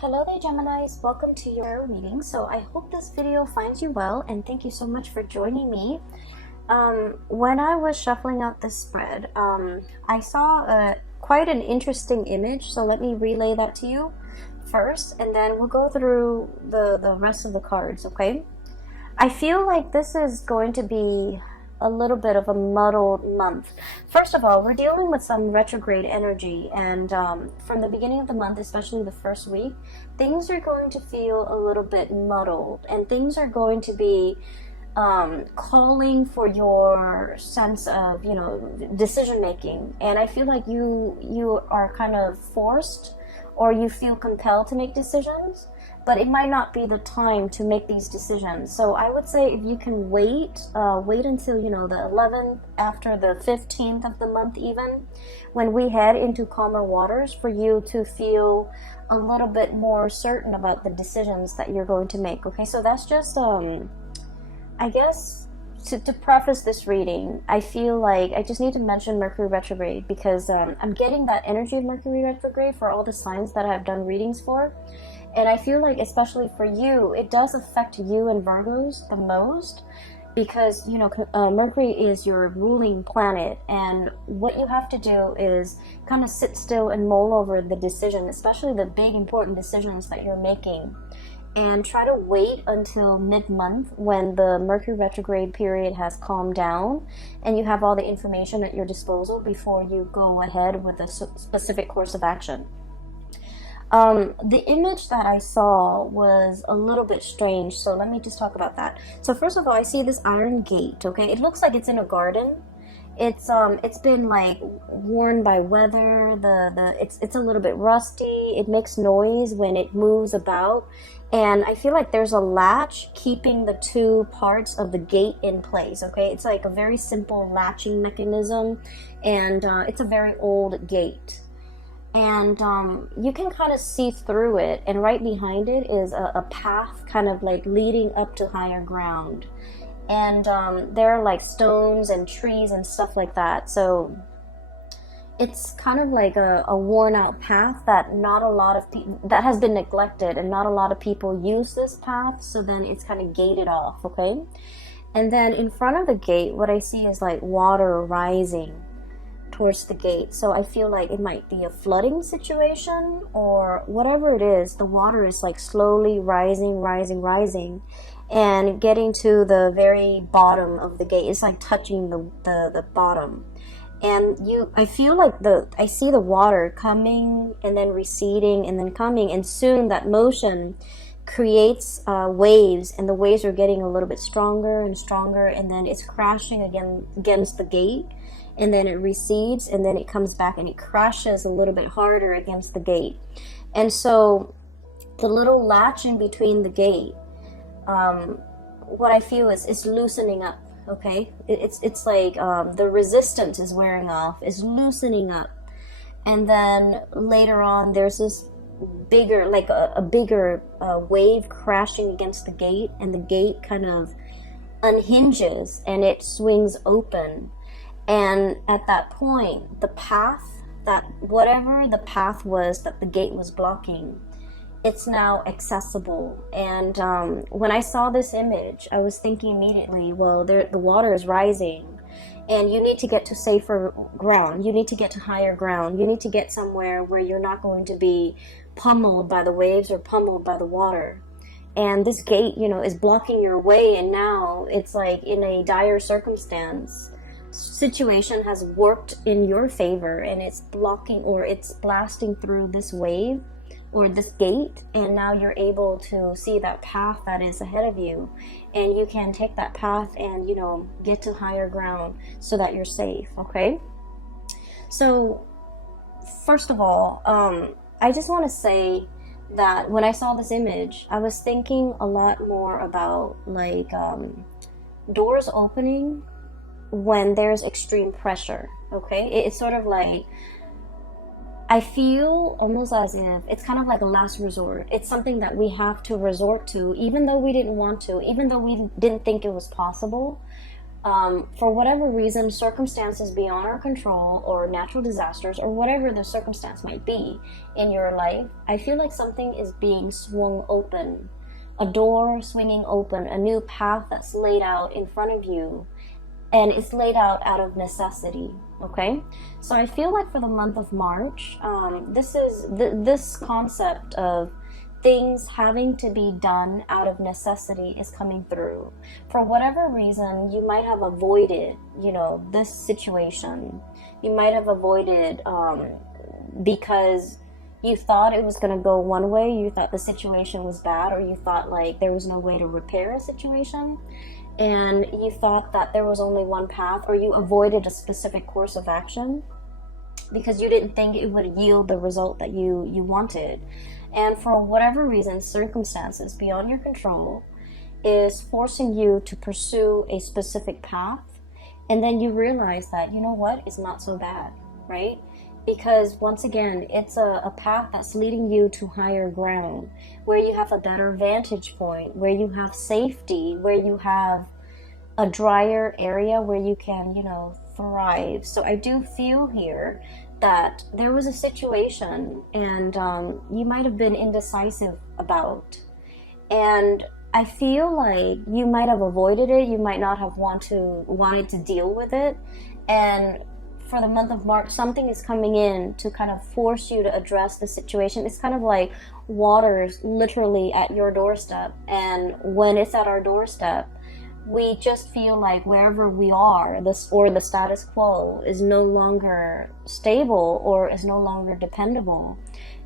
Hello there, Geminis. Welcome to your reading. So I hope this video finds you well, and thank you so much for joining me. When I was shuffling out this spread, I saw quite an interesting image, so let me relay that to you first, and then we'll go through the rest of the cards, okay? I feel like this is going to be a little bit of a muddled month. First of all, we're dealing with some retrograde energy, and from the beginning of the month, especially the first week, things are going to feel a little bit muddled, and things are going to be calling for your sense of, decision making. And I feel like you are kind of forced, or you feel compelled to make decisions, but it might not be the time to make these decisions. So I would say if you can wait until, the 11th, after the 15th of the month even, when we head into calmer waters, for you to feel a little bit more certain about the decisions that you're going to make. Okay, so that's just, I guess, to preface this reading, I feel like I just need to mention Mercury retrograde, because I'm getting that energy of Mercury retrograde for all the signs that I've done readings for. And I feel like, especially for you, it does affect you and Virgos the most, because, Mercury is your ruling planet, and what you have to do is kind of sit still and mull over the decision, especially the big important decisions that you're making. And try to wait until mid-month, when the Mercury retrograde period has calmed down and you have all the information at your disposal before you go ahead with a specific course of action. The image that I saw was a little bit strange, so let me just talk about that. So first of all, I see this iron gate, okay? It looks like it's in a garden. It's been like worn by weather. It's a little bit rusty. It makes noise when it moves about, and I feel like there's a latch keeping the two parts of the gate in place. Okay, it's like a very simple latching mechanism, and it's a very old gate, and you can kind of see through it, and right behind it is a path kind of like leading up to higher ground. And there are like stones and trees and stuff like that. So it's kind of like a worn out path that not a lot of people, that has been neglected, and not a lot of people use this path. So then it's kind of gated off, okay? And then in front of the gate, what I see is like water rising towards the gate. So I feel like it might be a flooding situation, or whatever it is. The water is like slowly rising, and getting to the very bottom of the gate. It's like touching the bottom, and I feel like I see the water coming and then receding and then coming, and soon that motion creates waves, and the waves are getting a little bit stronger and stronger, and then it's crashing again against the gate, and then it recedes, and then it comes back and it crashes a little bit harder against the gate. And so the little latch in between the gate, what I feel is it's loosening up, okay? It's like the resistance is wearing off, it's loosening up. And then later on, there's this bigger, like a bigger wave crashing against the gate, and the gate kind of unhinges and it swings open. And at that point, the path, that whatever the path was that the gate was blocking, it's now accessible. And when I saw this image, I was thinking immediately, well, the water is rising, and you need to get to safer ground. You need to get to higher ground. You need to get somewhere where you're not going to be pummeled by the waves or pummeled by the water. And this gate, is blocking your way, and now it's like in a dire circumstance. Situation has worked in your favor, and it's blocking, or it's blasting through this wave or this gate, and now you're able to see that path that is ahead of you, and you can take that path and get to higher ground so that you're safe. Okay, so first of all, I just want to say that when I saw this image, I was thinking a lot more about like doors opening when there's extreme pressure. Okay, it's sort of like, I feel almost as if it's kind of like a last resort. It's something that we have to resort to, even though we didn't want to, even though we didn't think it was possible. For whatever reason, circumstances beyond our control or natural disasters or whatever the circumstance might be in your life, I feel like something is being swung open, a door swinging open, a new path that's laid out in front of you, and it's laid out of necessity. Okay, so I feel like for the month of March, this concept of things having to be done out of necessity is coming through. For whatever reason, you might have avoided, this situation. You might have avoided because you thought it was going to go one way, you thought the situation was bad, or you thought like there was no way to repair a situation, and you thought that there was only one path, or you avoided a specific course of action because you didn't think it would yield the result that you wanted. And for whatever reason, circumstances beyond your control is forcing you to pursue a specific path. And then you realize that, you know what, it's not so bad, right? Because once again, it's a path that's leading you to higher ground, where you have a better vantage point, where you have safety, where you have a drier area where you can, thrive. So I do feel here that there was a situation and you might have been indecisive about, and I feel like you might have avoided it. You might not have wanted to deal with it, and for the month of March, something is coming in to kind of force you to address the situation. It's kind of like water's literally at your doorstep, and when it's at our doorstep, we just feel like wherever we are, the status quo is no longer stable or is no longer dependable.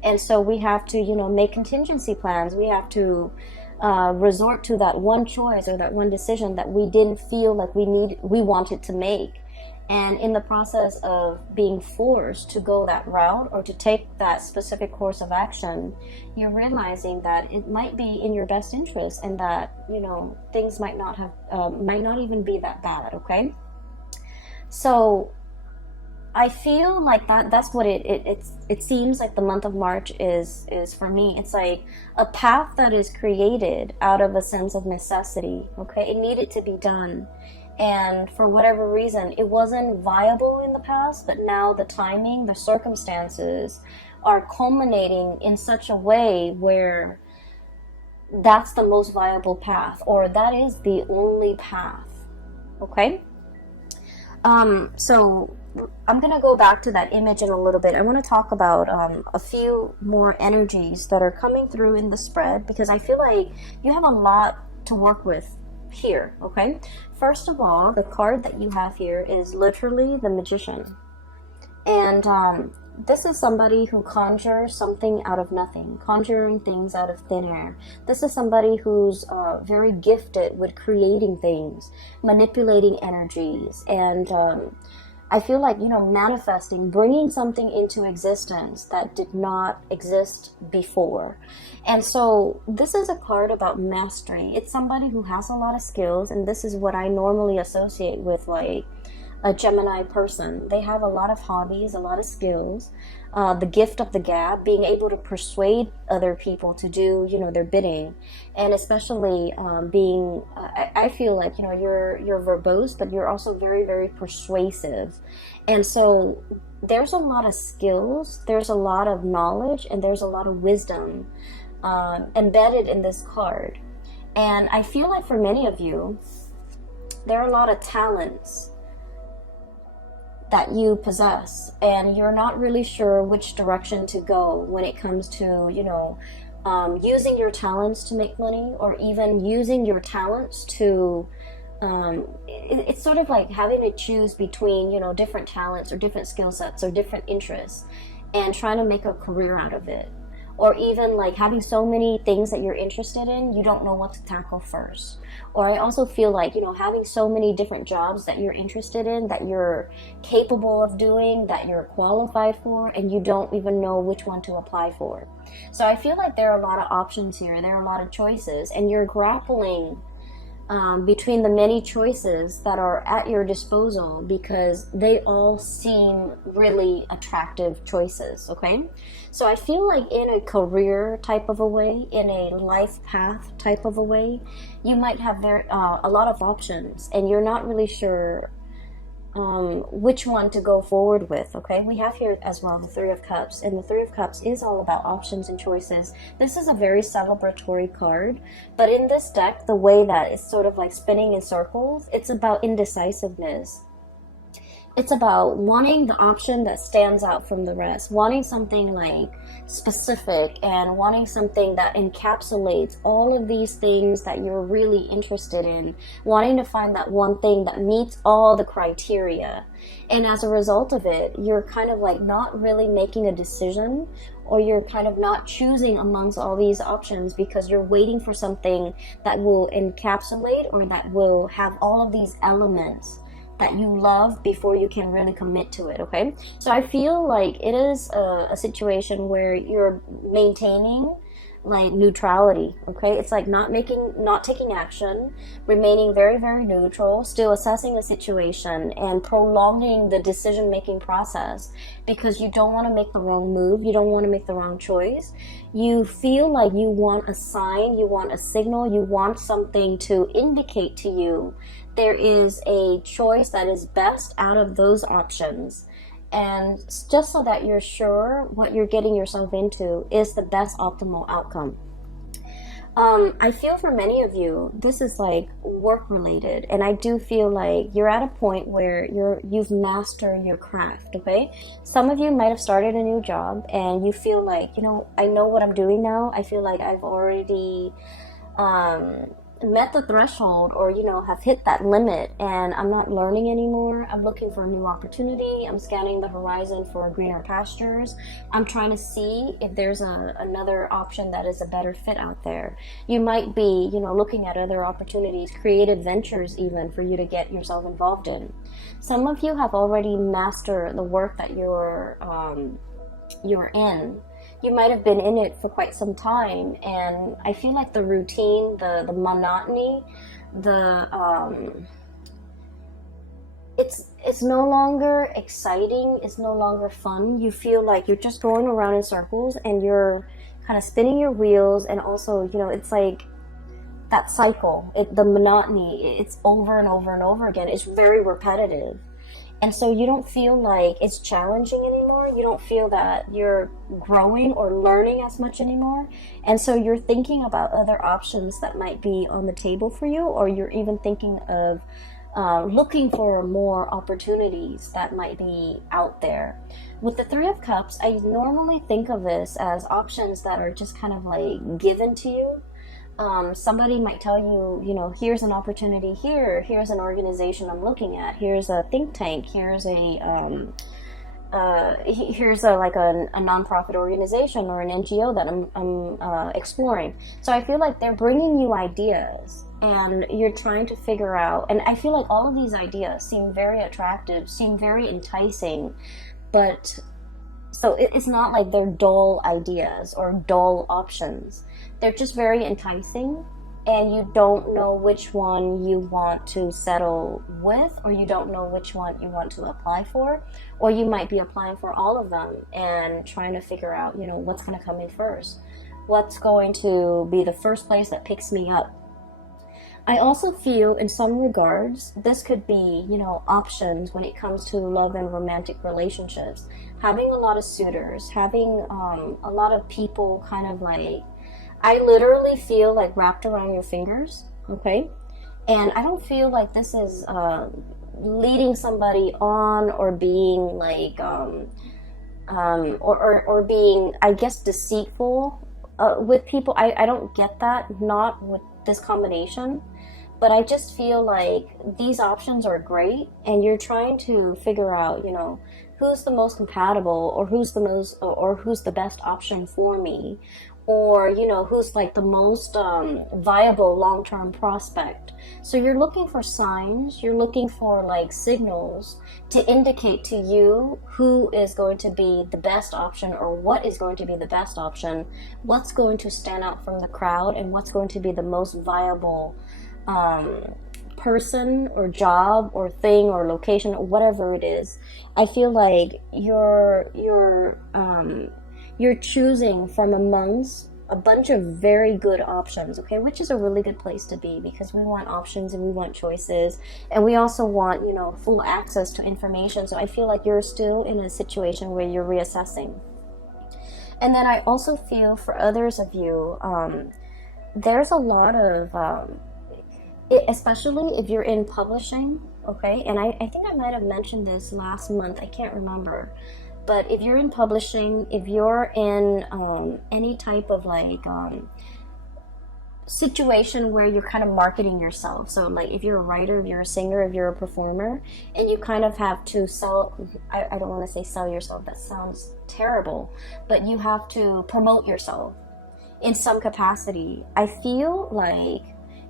And so we have to, make contingency plans. We have to resort to that one choice or that one decision that we didn't feel like we wanted to make. And in the process of being forced to go that route or to take that specific course of action, you're realizing that it might be in your best interest, and that, things might not even be that bad, okay? So I feel like that's what it seems like the month of March is for me. It's like a path that is created out of a sense of necessity, okay? It needed to be done. And for whatever reason, it wasn't viable in the past, but now the timing, the circumstances are culminating in such a way where that's the most viable path, or that is the only path, okay? So I'm going to go back to that image in a little bit. I want to talk about a few more energies that are coming through in the spread, because I feel like you have a lot to work with here, okay? First of all, the card that you have here is literally the Magician. And this is somebody who conjures something out of nothing, conjuring things out of thin air. This is somebody who's very gifted with creating things, manipulating energies, and I feel like, manifesting, bringing something into existence that did not exist before. And so this is a card about mastery. It's somebody who has a lot of skills, and this is what I normally associate with like a Gemini person. They have a lot of hobbies, a lot of skills, the gift of the gab, being able to persuade other people to do, their bidding, and especially being, I feel like, you're verbose, but you're also very, very persuasive. And so there's a lot of skills, there's a lot of knowledge, and there's a lot of wisdom embedded in this card. And I feel like for many of you, there are a lot of talents that you possess, and you're not really sure which direction to go when it comes to, using your talents to make money, or even using your talents to, it's sort of like having to choose between, different talents or different skill sets or different interests and trying to make a career out of it. Or even like having so many things that you're interested in, you don't know what to tackle first. Or I also feel like, having so many different jobs that you're interested in, that you're capable of doing, that you're qualified for, and you don't even know which one to apply for. So I feel like there are a lot of options here. There are a lot of choices, and you're grappling between the many choices that are at your disposal, because they all seem really attractive choices, okay? So I feel like in a career type of a way, in a life path type of a way, you might have a lot of options, and you're not really sure which one to go forward with, okay? We have here as well the Three of Cups, and the Three of Cups is all about options and choices. This is a very celebratory card, but in this deck, the way that it's sort of like spinning in circles, it's about indecisiveness. It's about wanting the option that stands out from the rest, wanting something like specific, and wanting something that encapsulates all of these things that you're really interested in, wanting to find that one thing that meets all the criteria. And as a result of it, you're kind of like not really making a decision, or you're kind of not choosing amongst all these options because you're waiting for something that will encapsulate or that will have all of these elements that you love before you can really commit to it, okay? So I feel like it is a situation where you're maintaining like neutrality, okay? It's like not taking action, remaining very, very neutral, still assessing the situation and prolonging the decision-making process because you don't want to make the wrong move, you don't want to make the wrong choice. You feel like you want a sign, you want a signal, you want something to indicate to you there is a choice that is best out of those options. And just so that you're sure what you're getting yourself into is the best optimal outcome. I feel for many of you, this is like work related, and I do feel like you're at a point where you've mastered your craft, okay? Some of you might have started a new job and you feel like, you know, I know what I'm doing now. I feel like I've already met the threshold, or you know, have hit that limit, and I'm not learning anymore. I'm looking for a new opportunity. I'm scanning the horizon for greener pastures. I'm trying to see if there's another option that is a better fit out there. You might be, you know, looking at other opportunities, creative ventures even, for you to get yourself involved in. Some of you have already mastered the work that you're in. You might have been in it for quite some time, and I feel like the routine, the monotony, it's no longer exciting, it's no longer fun. You feel like you're just going around in circles and you're kind of spinning your wheels, and also, you know, it's like that cycle, the monotony, it's over and over and over again. It's very repetitive. And so you don't feel like it's challenging anymore. You don't feel that you're growing or learning as much anymore. And so you're thinking about other options that might be on the table for you, or you're even thinking of looking for more opportunities that might be out there. With the Three of Cups, I normally think of this as options that are just kind of like given to you. Somebody might tell you, you know, here's an opportunity here, here's an organization I'm looking at, here's a think tank, here's a nonprofit organization or an NGO that I'm exploring. So I feel like they're bringing you ideas, and you're trying to figure out, and I feel like all of these ideas seem very attractive, seem very enticing, but so it's not like they're dull ideas or dull options. They're just very enticing, and you don't know which one you want to settle with, or you don't know which one you want to apply for, or you might be applying for all of them and trying to figure out, you know, what's going to come in first. What's going to be the first place that picks me up? I also feel in some regards, this could be, you know, options when it comes to love and romantic relationships. Having a lot of suitors, having a lot of people kind of like, I literally feel like wrapped around your fingers, okay? And I don't feel like this is leading somebody on, or being like, or being, I guess, deceitful with people. I don't get that, not with this combination. But I just feel like these options are great, and you're trying to figure out, you know, who's the most compatible, or who's the best option for me, or, you know, who's like the most viable long-term prospect. So you're looking for signs, you're looking for like signals to indicate to you who is going to be the best option, or what is going to be the best option, what's going to stand out from the crowd, and what's going to be the most viable person or job or thing or location or whatever it is, I feel like you're choosing from amongst a bunch of very good options, okay, which is a really good place to be, because we want options and we want choices, and we also want, you know, full access to information. So I feel like you're still in a situation where you're reassessing. And then I also feel for others of you, there's a lot of especially if you're in publishing, okay, and I think I might have mentioned this last month, I can't remember, but if you're in publishing, if you're in any type of like situation where you're kind of marketing yourself, so like if you're a writer, if you're a singer, if you're a performer, and you kind of have to sell, I don't want to say sell yourself, that sounds terrible, but you have to promote yourself in some capacity, I feel like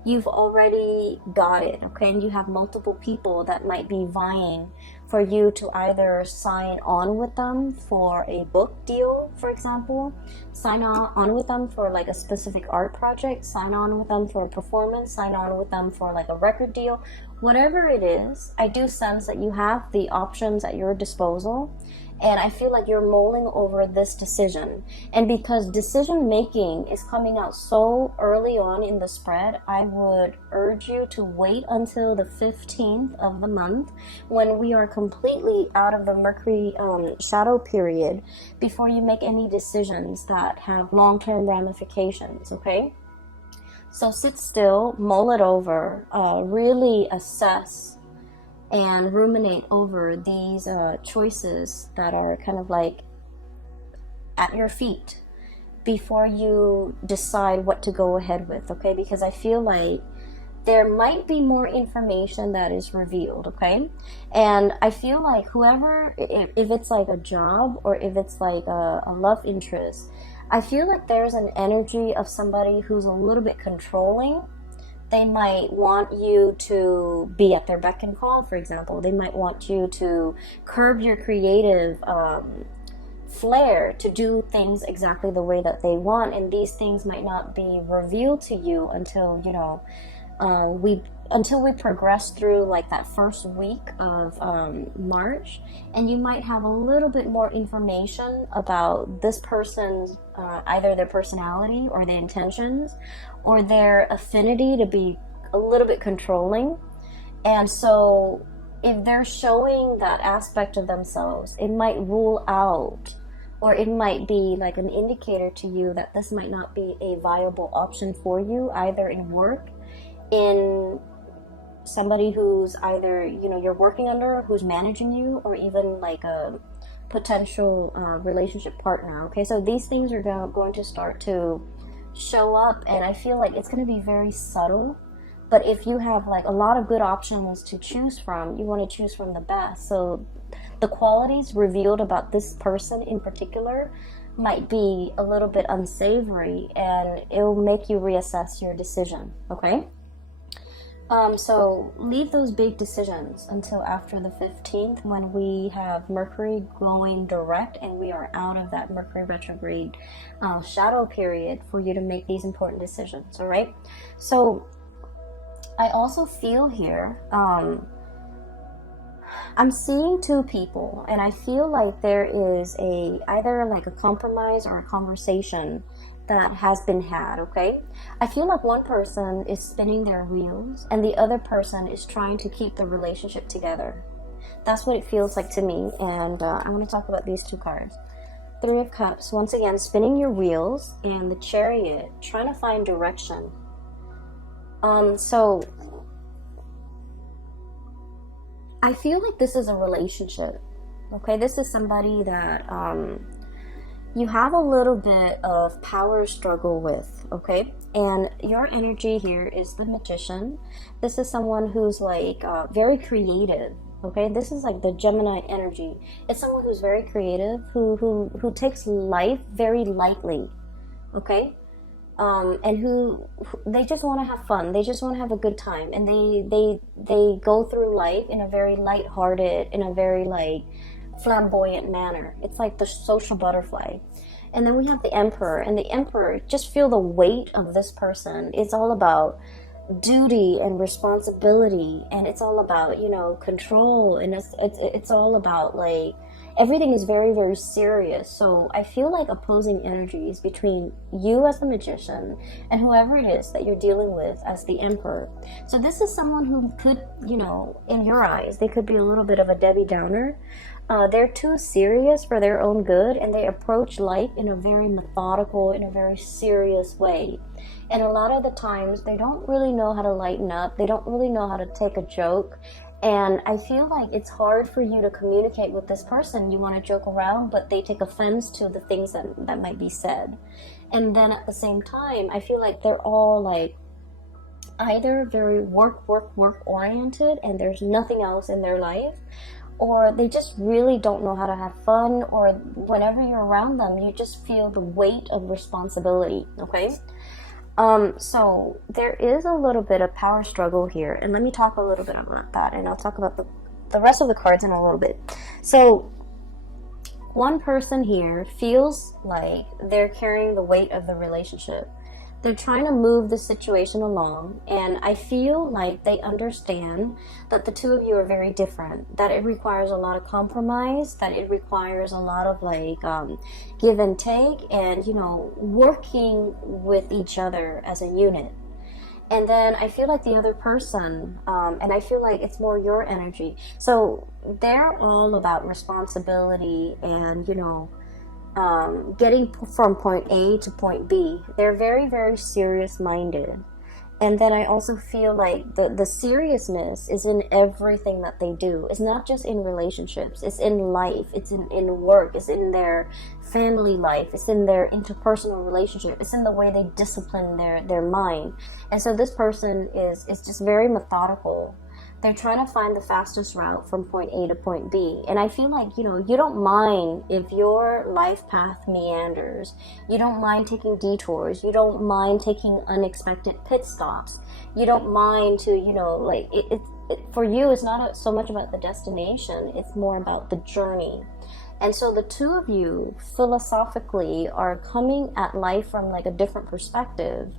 you've already got it, okay? And you have multiple people that might be vying for you to either sign on with them for a book deal, for example, sign on with them for like a specific art project, sign on with them for a performance, sign on with them for like a record deal, whatever it is. I do sense that you have the options at your disposal. And I feel like you're mulling over this decision. And because decision making is coming out so early on in the spread, I would urge you to wait until the 15th of the month when we are completely out of the Mercury shadow period before you make any decisions that have long-term ramifications, okay? So sit still, mull it over, really assess and ruminate over these choices that are kind of like at your feet before you decide what to go ahead with, okay? Because I feel like there might be more information that is revealed, okay? And I feel like whoever, if it's like a job or if it's like a love interest, I feel like there's an energy of somebody who's a little bit controlling. They might want you to be at their beck and call, for example. They might want you to curb your creative flair to do things exactly the way that they want, and these things might not be revealed to you until, you know, until we progress through like that first week of March, and you might have a little bit more information about this person's either their personality or their intentions or their affinity to be a little bit controlling. And so if they're showing that aspect of themselves, it might rule out, or it might be like an indicator to you that this might not be a viable option for you, either in work, in somebody who's either, you know, you're working under, who's managing you, or even like a potential relationship partner, okay? So these things are going to start to show up, and I feel like it's going to be very subtle, but if you have like a lot of good options to choose from, you want to choose from the best. So the qualities revealed about this person in particular might be a little bit unsavory, and it will make you reassess your decision, okay? So leave those big decisions until after the 15th, when we have Mercury going direct and we are out of that Mercury retrograde shadow period for you to make these important decisions, all right? So I also feel here, I'm seeing two people, and I feel like there is either like a compromise or a conversation that has been had, okay? I feel like one person is spinning their wheels and the other person is trying to keep the relationship together. That's what it feels like to me, and I want to talk about these two cards. Three of Cups, once again, spinning your wheels, and the Chariot, trying to find direction. So I feel like this is a relationship, okay? This is somebody that you have a little bit of power struggle with, okay? And your energy here is the Magician. This is someone who's like very creative, okay? This is like the Gemini energy. It's someone who's very creative, who takes life very lightly, okay? And who they just want to have fun. They just want to have a good time, and they go through life in a very lighthearted, in a very like flamboyant manner. It's like the social butterfly. And then we have the Emperor, and the Emperor, just feel the weight of this person. It's all about duty and responsibility, and it's all about, you know, control, and it's all about like everything is very, very serious. So I feel like opposing energies between you as the magician and whoever it is that you're dealing with as the emperor. So this is someone who could, you know, in your eyes, they could be a little bit of a Debbie Downer. They're too serious for their own good, and they approach life in a very methodical, in a very serious way. And a lot of the times, they don't really know how to lighten up. They don't really know how to take a joke. And I feel like it's hard for you to communicate with this person. You want to joke around, but they take offense to the things that might be said. And then at the same time, I feel like they're all like either very work oriented, and there's nothing else in their life, or they just really don't know how to have fun, or whenever you're around them, you just feel the weight of responsibility, okay? So there is a little bit of power struggle here, and let me talk a little bit about that, and I'll talk about the rest of the cards in a little bit. So one person here feels like they're carrying the weight of the relationship. They're trying to move the situation along, and I feel like they understand that the two of you are very different, that it requires a lot of compromise, that it requires a lot of like give and take, and, you know, working with each other as a unit. And then I feel like the other person, and I feel like it's more your energy. So they're all about responsibility and, you know, getting from point A to point B. They're very, very serious minded. And then I also feel like the seriousness is in everything that they do. It's not just in relationships, it's in life, it's in work, it's in their family life, it's in their interpersonal relationship, it's in the way they discipline their mind. And so this person is just very methodical. They're trying to find the fastest route from point A to point B. And I feel like, you know, you don't mind if your life path meanders. You don't mind taking detours. You don't mind taking unexpected pit stops. You don't mind to, you know, like, for you, it's not so much about the destination. It's more about the journey. And so the two of you philosophically are coming at life from like a different perspective.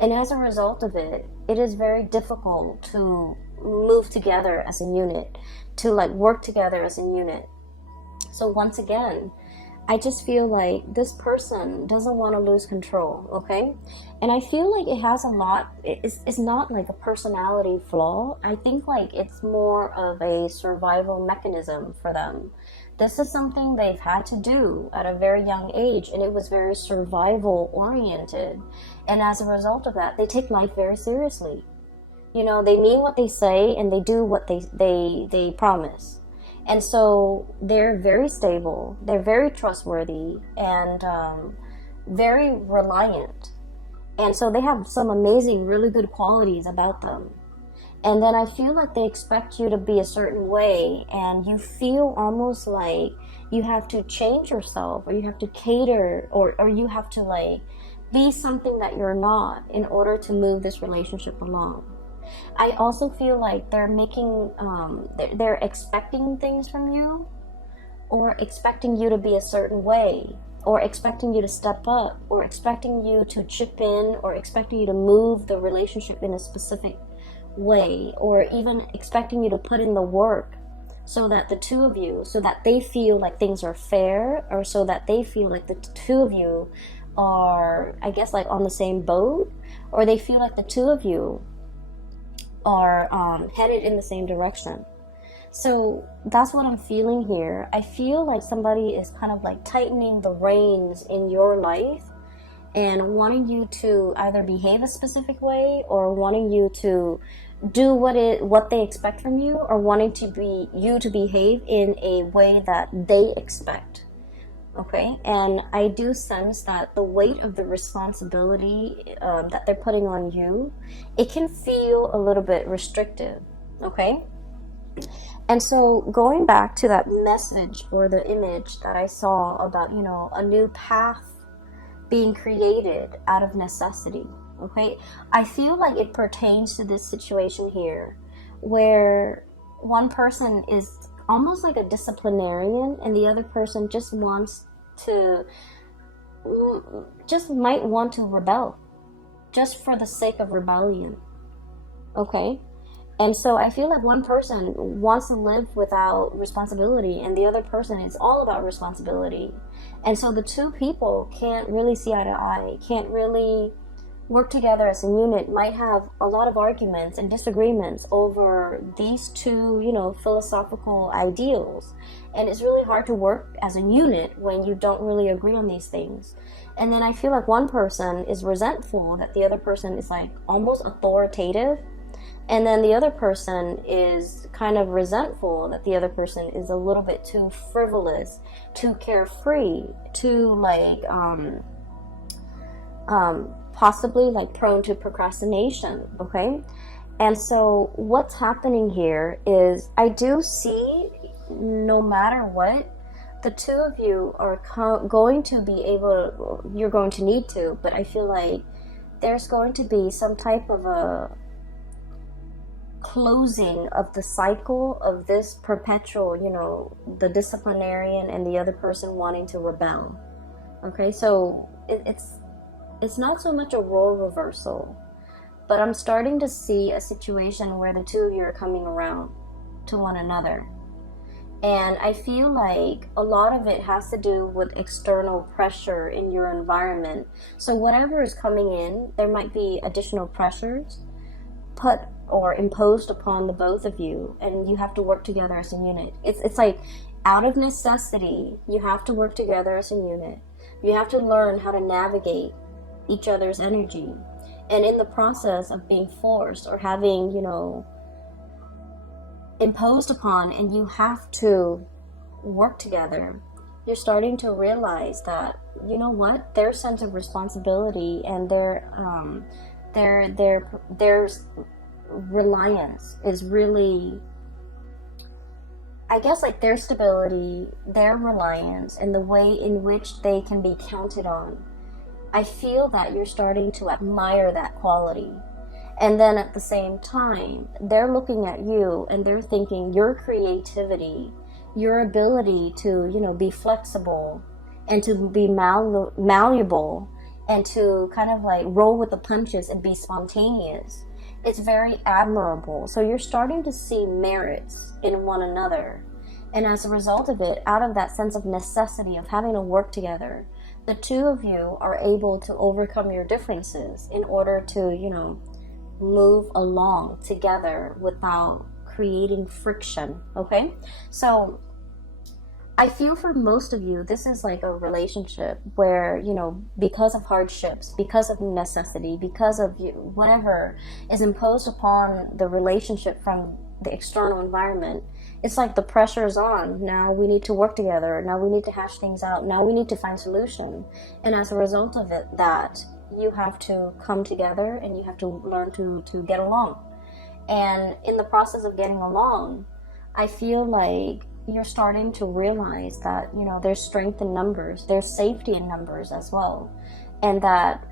And as a result of it, it is very difficult to move together as a unit, to like work together as a unit. So once again, I just feel like this person doesn't want to lose control, okay? And I feel like it has a lot, it's not like a personality flaw. I think like it's more of a survival mechanism for them. This is something they've had to do at a very young age, and it was very survival oriented. And as a result of that, they take life very seriously. You know, they mean what they say, and they do what they promise. And so they're very stable, they're very trustworthy, and very reliant. And so they have some amazing, really good qualities about them. And then I feel like they expect you to be a certain way, and you feel almost like you have to change yourself, or you have to cater, or you have to like be something that you're not in order to move this relationship along. I also feel like they're making, they're expecting things from you, or expecting you to be a certain way, or expecting you to step up, or expecting you to chip in, or expecting you to move the relationship in a specific way, or even expecting you to put in the work so that the two of you, so that they feel like things are fair, or so that they feel like the two of you are, I guess, like on the same boat, or they feel like the two of you are headed in the same direction. So that's what I'm feeling here. I feel like somebody is kind of like tightening the reins in your life and wanting you to either behave a specific way, or wanting you to do what they expect from you, or wanting you to behave in a way that they expect. Okay, and I do sense that the weight of the responsibility that they're putting on you, it can feel a little bit restrictive. Okay, and so going back to that message or the image that I saw about, you know, a new path being created out of necessity. Okay, I feel like it pertains to this situation here, where one person is almost like a disciplinarian, and the other person just might want to rebel, just for the sake of rebellion. okay? And so I feel like one person wants to live without responsibility, and the other person is all about responsibility. And so the two people can't really see eye to eye, can't really work together as a unit, might have a lot of arguments and disagreements over these two, philosophical ideals. And it's really hard to work as a unit when you don't really agree on these things. And then I feel like one person is resentful that the other person is like almost authoritative, and then the other person is kind of resentful that the other person is a little bit too frivolous, too carefree, too like possibly like prone to procrastination, okay? And so what's happening here is I do see, no matter what, the two of you are going to be able to, you're going to need to, but I feel like there's going to be some type of a closing of the cycle of this perpetual, the disciplinarian and the other person wanting to rebel. Okay, so it's not so much a role reversal, but I'm starting to see a situation where the two of you are coming around to one another. And I feel like a lot of it has to do with external pressure in your environment. So whatever is coming in, there might be additional pressures put or imposed upon the both of you, and you have to work together as a unit. It's like out of necessity, you have to work together as a unit. You have to learn how to navigate each other's energy. And in the process of being forced or having, imposed upon, and you have to work together, you're starting to realize that, their sense of responsibility and their reliance is really, I guess, like their stability, their reliance, and the way in which they can be counted on. I feel that you're starting to admire that quality. And then at the same time, they're looking at you and they're thinking your creativity, your ability to, be flexible and to be malleable and to kind of like roll with the punches and be spontaneous. It's very admirable. So you're starting to see merits in one another. And as a result of it, out of that sense of necessity of having to work together, the two of you are able to overcome your differences in order to, move along together without creating friction, okay? So I feel for most of you, this is like a relationship where, because of hardships, because of necessity, because of whatever is imposed upon the relationship from the external environment, it's like the pressure is on. Now we need to work together. Now we need to hash things out. Now we need to find solution. And as a result of it, that you have to come together and you have to learn to get along. And in the process of getting along, I feel like you're starting to realize that, there's strength in numbers, there's safety in numbers as well. And that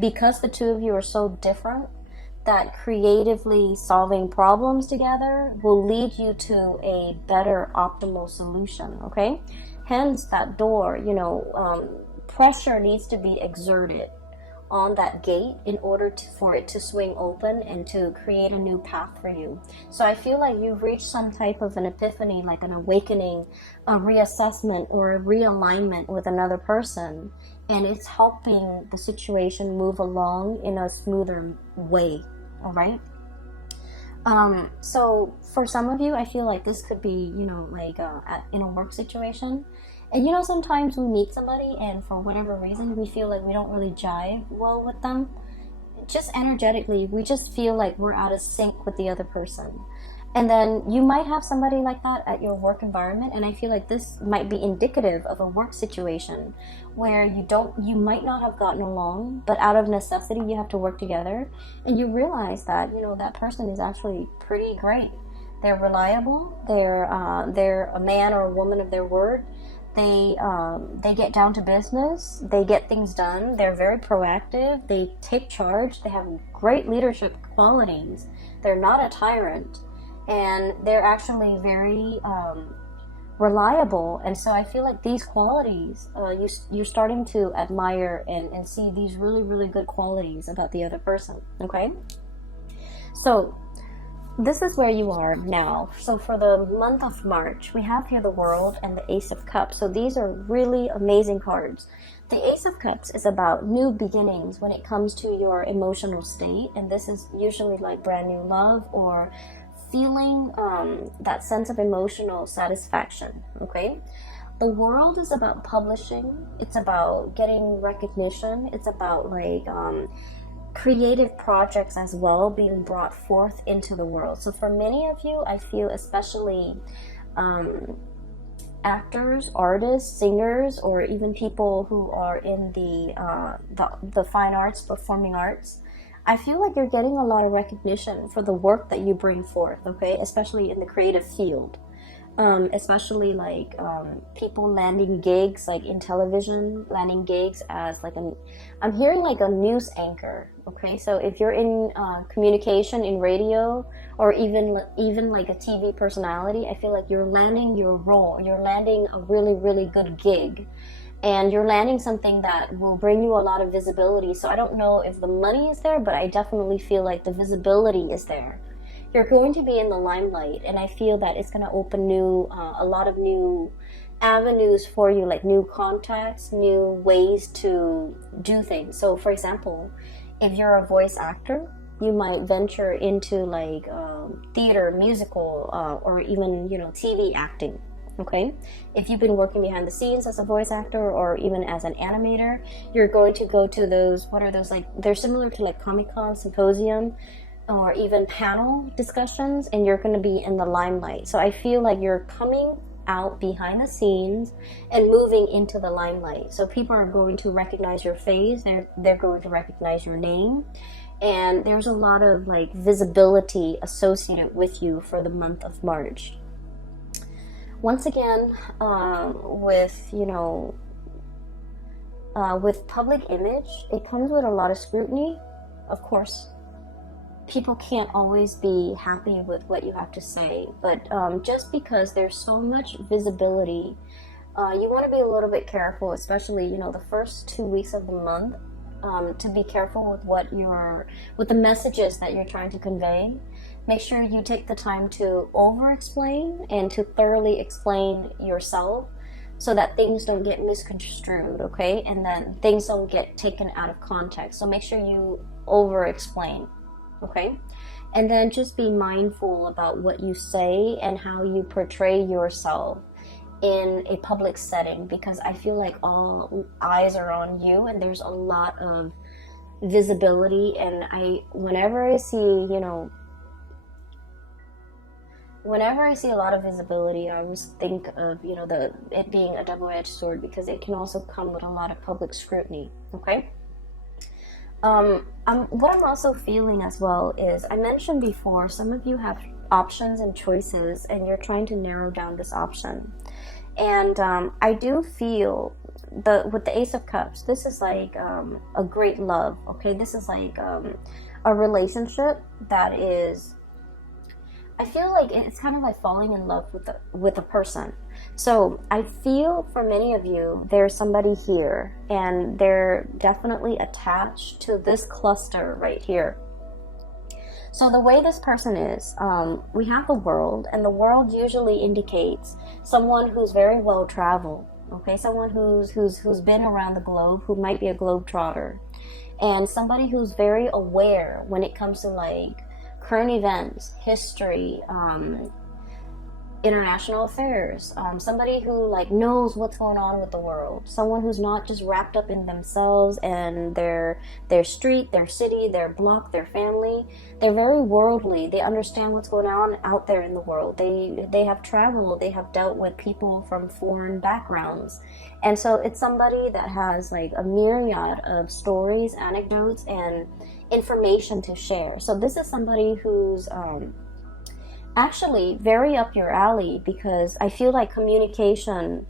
because the two of you are so different, that creatively solving problems together will lead you to a better optimal solution, okay? Hence that door, pressure needs to be exerted on that gate in order for it to swing open and to create a new path for you. So I feel like you've reached some type of an epiphany, like an awakening, a reassessment or a realignment with another person, and it's helping the situation move along in a smoother way, all right? So for some of you, I feel like this could be, in a work situation. And sometimes we meet somebody and for whatever reason, we feel like we don't really jive well with them. Just energetically, we just feel like we're out of sync with the other person. And then you might have somebody like that at your work environment, and I feel like this might be indicative of a work situation where you might not have gotten along, but out of necessity you have to work together, and you realize that that person is actually pretty great. They're reliable. They're a man or a woman of their word. They get down to business. They get things done. They're very proactive. They take charge. They have great leadership qualities. They're not a tyrant. And they're actually very reliable. And so I feel like these qualities, you're starting to admire and see these really, really good qualities about the other person, okay? So this is where you are now. So for the month of March, we have here the World and the Ace of Cups. So these are really amazing cards. The Ace of Cups is about new beginnings when it comes to your emotional state, and this is usually like brand new love or feeling that sense of emotional satisfaction. Okay, the World is about publishing, it's about getting recognition, it's about like creative projects as well being brought forth into the world. So for many of you, I feel especially actors, artists, singers, or even people who are in the fine arts, performing arts, I feel like you're getting a lot of recognition for the work that you bring forth, okay? Especially in the creative field. Especially like people landing gigs like in television, landing gigs as like I'm hearing like a news anchor, okay? So if you're in communication, in radio, or even like a TV personality, I feel like you're landing your role, you're landing a really, really good gig, and you're landing something that will bring you a lot of visibility. So I don't know if the money is there, but I definitely feel like the visibility is there. You're going to be in the limelight, and I feel that it's going to open a lot of new avenues for you, like new contacts, new ways to do things. So for example, if you're a voice actor, you might venture into like theater, musical, or even, TV acting. Okay, if you've been working behind the scenes as a voice actor or even as an animator, you're going to go to those, what are those, like, they're similar to like Comic-Con, symposium, or even panel discussions, and you're going to be in the limelight. So I feel like you're coming out behind the scenes and moving into the limelight. So people are going to recognize your face, they're going to recognize your name, and there's a lot of like visibility associated with you for the month of March. Once again, with public image, it comes with a lot of scrutiny, of course. People can't always be happy with what you have to say, but just because there's so much visibility, you want to be a little bit careful, especially the first 2 weeks of the month, to be careful with the messages that you're trying to convey. Make sure you take the time to over-explain and to thoroughly explain yourself, so that things don't get misconstrued, okay? And then things don't get taken out of context. So make sure you over-explain. Okay, and then just be mindful about what you say and how you portray yourself in a public setting, because I feel like all eyes are on you and there's a lot of visibility. And whenever I see a lot of visibility, I always think of it being a double-edged sword, because it can also come with a lot of public scrutiny. Okay. What I'm also feeling as well is, I mentioned before, some of you have options and choices, and you're trying to narrow down this option. And I do feel with the Ace of Cups, this is like a great love. Okay, this is like a relationship that is, I feel like it's kind of like falling in love with a person. So I feel for many of you, there's somebody here, and they're definitely attached to this cluster right here. So the way this person is, we have the World, and the World usually indicates someone who's very well traveled. Okay, someone who's been around the globe, who might be a globetrotter, and somebody who's very aware when it comes to like current events, history, international affairs, somebody who like knows what's going on with the world, someone who's not just wrapped up in themselves and their street, their city, their block, their family. They're very worldly. They understand what's going on out there in the world. They have traveled, they have dealt with people from foreign backgrounds, and so it's somebody that has like a myriad of stories, anecdotes, and information to share. So this is somebody who's actually very up your alley, because I feel like communication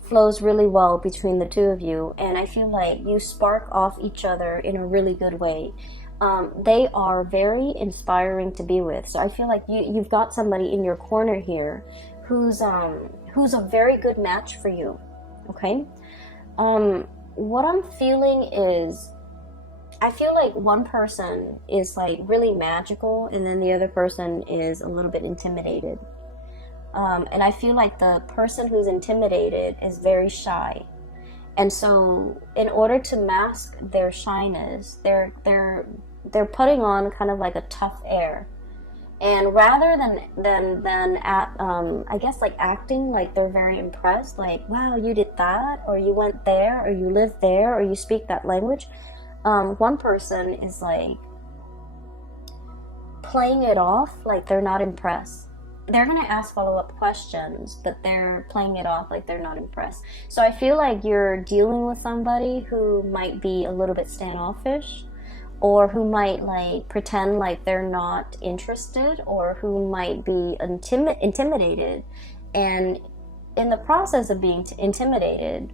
flows really well between the two of you, and I feel like you spark off each other in a really good way. They are very inspiring to be with. So I feel like you've got somebody in your corner here who's a very good match for you. Okay. What I'm feeling is, I feel like one person is like really magical, and then the other person is a little bit intimidated. And I feel like the person who's intimidated is very shy. And so in order to mask their shyness, they're putting on kind of like a tough air. And rather than I guess like acting like they're very impressed, like, wow, you did that, or you went there, or you live there, or you speak that language, one person is like playing it off like they're not impressed. They're going to ask follow-up questions, but they're playing it off like they're not impressed. So I feel like you're dealing with somebody who might be a little bit standoffish, or who might like pretend like they're not interested, or who might be intimidated. And in the process of being intimidated,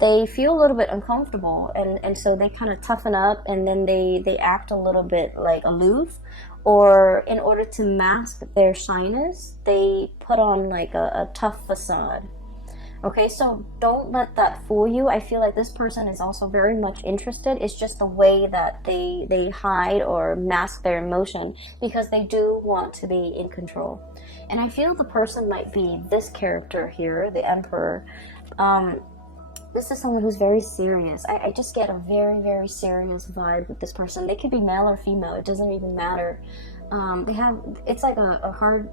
they feel a little bit uncomfortable, and so they kind of toughen up, and then they act a little bit like aloof, or in order to mask their shyness, they put on like a tough facade. Okay, so don't let that fool you. I feel like this person is also very much interested. It's just the way that they hide or mask their emotion, because they do want to be in control. And I feel the person might be this character here, the Emperor. This is someone who's very serious. I just get a very, very serious vibe with this person. They could be male or female. It doesn't even matter. It's like a hard,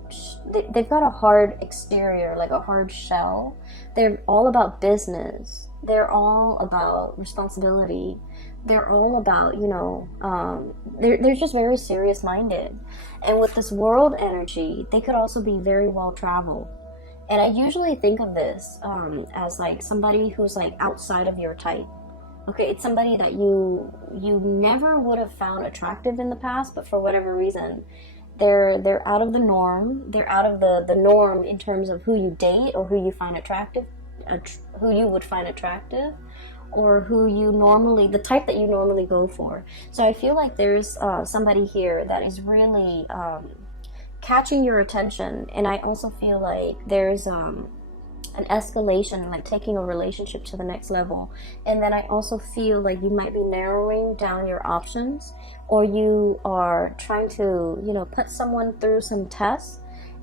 they've got a hard exterior, like a hard shell. They're all about business. They're all about responsibility. They're all about, they're just very serious minded. And with this world energy, they could also be very well traveled. And I usually think of this as like somebody who's like outside of your type. Okay, it's somebody that you never would have found attractive in the past, but for whatever reason, they're out of the norm. They're out of the norm in terms of who you date, or who you find attractive, who you would find attractive, or the type that you normally go for. So I feel like there's somebody here that is really catching your attention. And I also feel like there's an escalation, like taking a relationship to the next level. And then I also feel like you might be narrowing down your options, or you are trying to, put someone through some tests,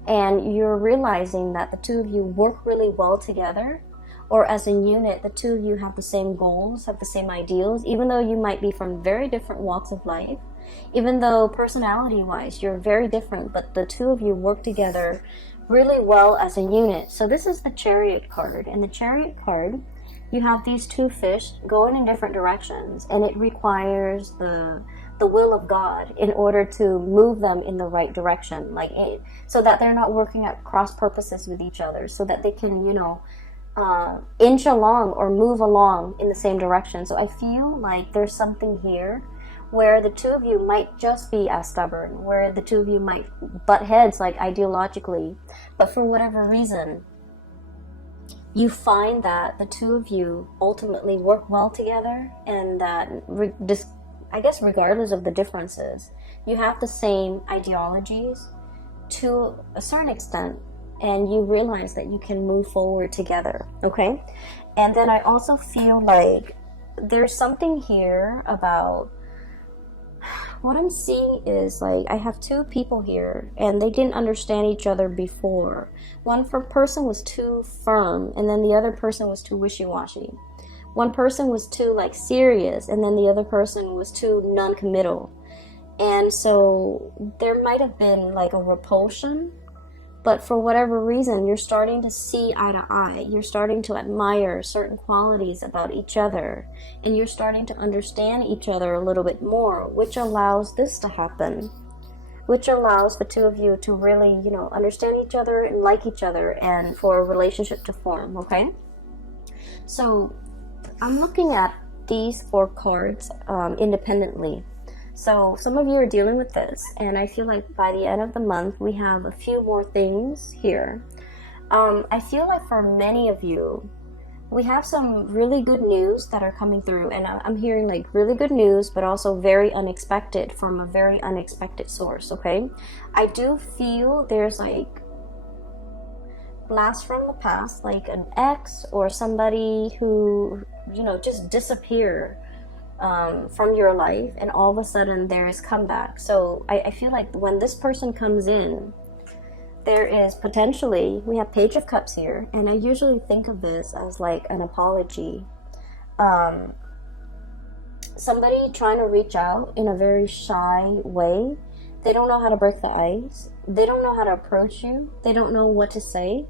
and you're realizing that the two of you work really well together, or as a unit, the two of you have the same goals, have the same ideals, even though you might be from very different walks of life. Even though personality-wise you're very different, but the two of you work together really well as a unit. So this is the Chariot card. And the Chariot card, you have these two fish going in different directions, and it requires the will of God in order to move them in the right direction, so that they're not working at cross purposes with each other, so that they can, inch along or move along in the same direction. So I feel like there's something here where the two of you might just be as stubborn, where the two of you might butt heads like ideologically, but for whatever reason, you find that the two of you ultimately work well together, and that, I guess regardless of the differences, you have the same ideologies to a certain extent, and you realize that you can move forward together, okay? And then I also feel like there's something here about, what I'm seeing is like I have two people here, and they didn't understand each other before. One person was too firm, and then the other person was too wishy-washy. One person was too serious, and then the other person was too non-committal. And so there might have been like a repulsion, but for whatever reason, you're starting to see eye to eye. You're starting to admire certain qualities about each other, and you're starting to understand each other a little bit more, which allows this to happen, which allows the two of you to really, understand each other and like each other, and for a relationship to form, okay? So I'm looking at these 4 cards independently. So some of you are dealing with this, and I feel like by the end of the month, we have a few more things here. I feel like for many of you, we have some really good news that are coming through, and I'm hearing like really good news, but also very unexpected, from a very unexpected source, okay? I do feel there's like blast from the past, like an ex or somebody who, just disappeared. from your life, and all of a sudden there is comeback. So I feel like when this person comes in, there is potentially, we have Page of Cups here, and I usually think of this as like an apology. Somebody trying to reach out in a very shy way. They don't know how to break the ice. They don't know how to approach you. They don't know what to say.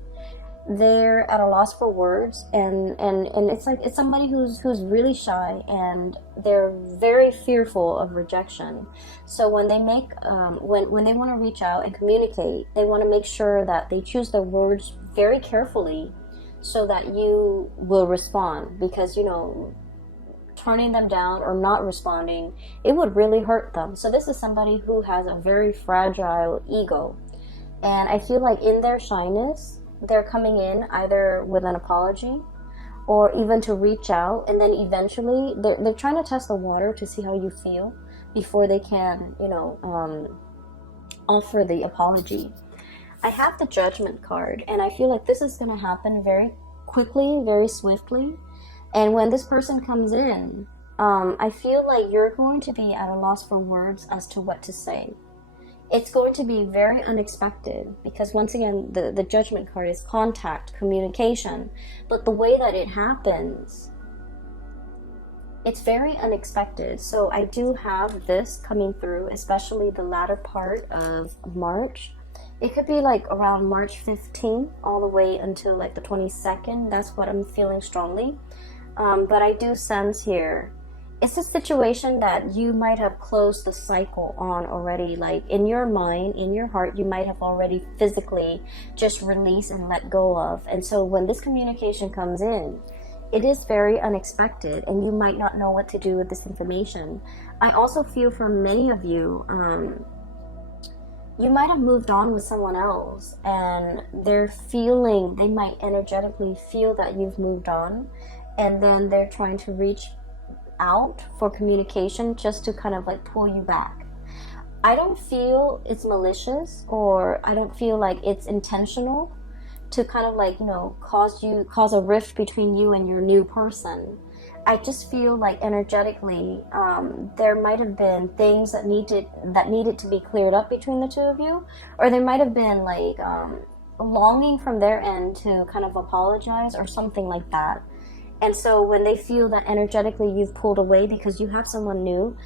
They're at a loss for words, and it's like it's somebody who's really shy, and they're very fearful of rejection. So when they make when they want to reach out and communicate, they want to make sure that they choose their words very carefully so that you will respond, because turning them down or not responding, it would really hurt them. So this is somebody who has a very fragile ego, and I feel like in their shyness, they're coming in either with an apology or even to reach out, and then eventually they're trying to test the water to see how you feel before they can offer the apology. I have the Judgment card, and I feel like this is going to happen very quickly, very swiftly. And when this person comes in, I feel like you're going to be at a loss for words as to what to say. It's going to be very unexpected, because once again, the Judgment card is contact, communication. But the way that it happens, it's very unexpected. So I do have this coming through, especially the latter part of March. It could be like around March 15th all the way until like the 22nd. That's what I'm feeling strongly. But I do sense here, it's a situation that you might have closed the cycle on already. Like in your mind, in your heart, you might have already physically just released and let go of. And so when this communication comes in, it is very unexpected, and you might not know what to do with this information. I also feel from many of you, you might have moved on with someone else, and they might energetically feel that you've moved on, and then they're trying to reach out for communication just to kind of like pull you back. I don't feel it's malicious, or I don't feel like it's intentional to kind of like, cause a rift between you and your new person. I just feel like energetically, there might have been things that needed to be cleared up between the two of you, or there might have been like longing from their end to kind of apologize or something like that. And so when they feel that energetically you've pulled away because you have someone new,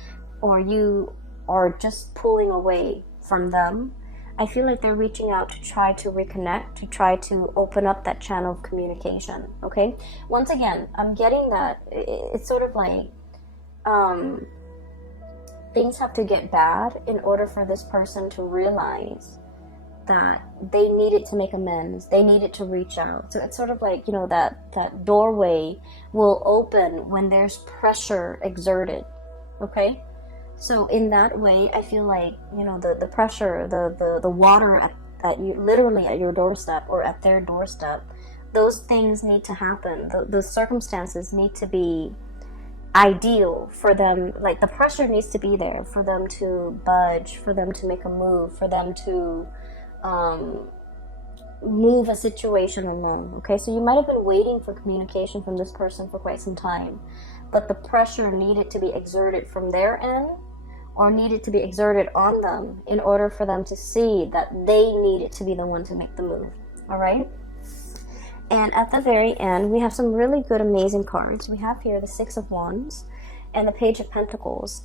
or you are just pulling away from them, I feel like they're reaching out to try to reconnect, to try to open up that channel of communication, okay? Once again, I'm getting that it's sort of like things have to get bad in order for this person to realize that they needed to make amends, they needed to reach out. So it's sort of like, that doorway will open when there's pressure exerted, okay? So in that way, I feel like, the pressure, the water at you, literally at your doorstep or at their doorstep, those things need to happen. The circumstances need to be ideal for them. Like the pressure needs to be there for them to budge, for them to make a move, for them to move a situation along. Okay, so you might have been waiting for communication from this person for quite some time, but the pressure needed to be exerted from their end, or needed to be exerted on them in order for them to see that they needed to be the one to make the move. All right. And at the very end, we have some really good, amazing cards. We have here the Six of Wands and the Page of Pentacles.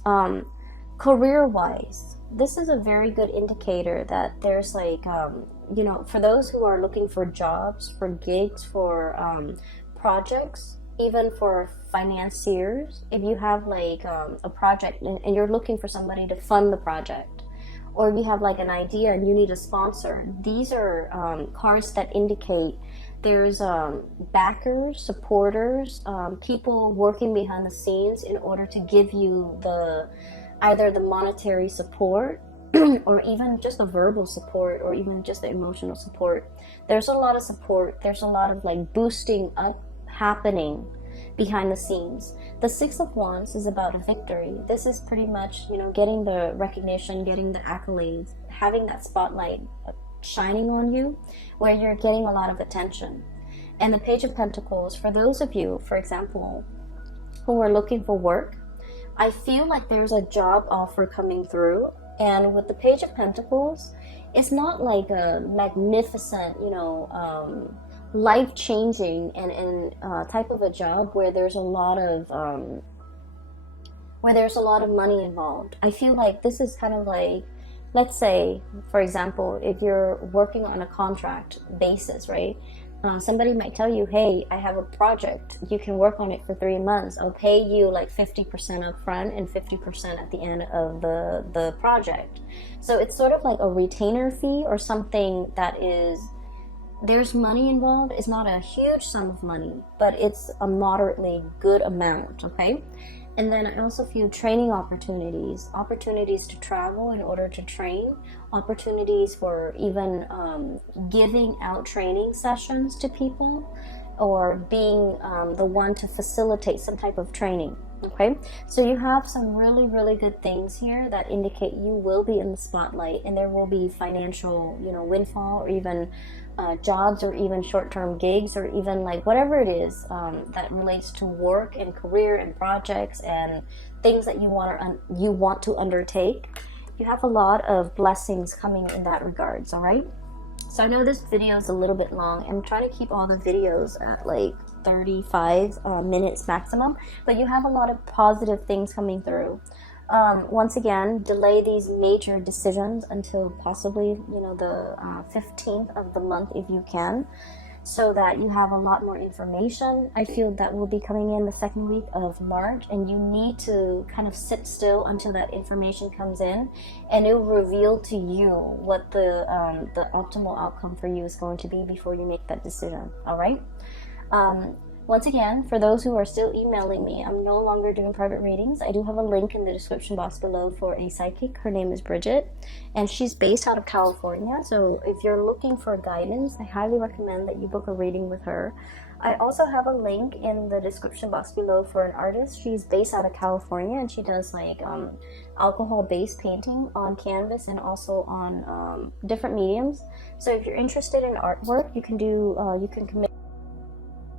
Career-wise, this is a very good indicator that there's like, for those who are looking for jobs, for gigs, for projects, even for financiers, if you have like a project and you're looking for somebody to fund the project, or if you have like an idea and you need a sponsor, these are cards that indicate there's backers, supporters, people working behind the scenes in order to give you either the monetary support or even just the verbal support, or even just the emotional support. There's a lot of support. There's a lot of like boosting up happening behind the scenes. The Six of Wands is about a victory. This is pretty much, getting the recognition, getting the accolades, having that spotlight shining on you, where you're getting a lot of attention. And the Page of Pentacles, for those of you, for example, who are looking for work, I feel like there's a job offer coming through, and with the Page of Pentacles, it's not like a magnificent, you know, life-changing and type of a job where there's a lot of money involved. I feel like this is kind of like, let's say, for example, if you're working on a contract basis, right? Somebody might tell you, hey, I have a project. You can work on it for 3 months. I'll pay you like 50% up front and 50% at the end of the project. So it's sort of like a retainer fee or something that is, there's money involved. It's not a huge sum of money, but it's a moderately good amount, okay? And then I also feel training opportunities to travel in order to train, opportunities for even giving out training sessions to people, or being the one to facilitate some type of training. Okay, so you have some really, really good things here that indicate you will be in the spotlight, and there will be financial, you know, windfall, or even jobs, or even short-term gigs, or even like whatever it is that relates to work and career and projects and things that you want to undertake. You have a lot of blessings coming in that regards. All right. So I know this video is a little bit long. I'm trying to keep all the videos at like 35 minutes maximum, but you have a lot of positive things coming through. Once again, delay these major decisions until possibly, you know, the 15th of the month if you can, so that you have a lot more information. I feel that will be coming in the second week of March, and you need to kind of sit still until that information comes in, and it will reveal to you what the optimal outcome for you is going to be before you make that decision. All right. Once again, for those who are still emailing me, I'm no longer doing private readings. I do have a link in the description box below for a psychic. Her name is Bridget, and she's based out of California. So if you're looking for guidance, I highly recommend that you book a reading with her. I also have a link in the description box below for an artist. She's based out of California, and she does like alcohol-based painting on canvas and also on different mediums. So if you're interested in artwork, you can commit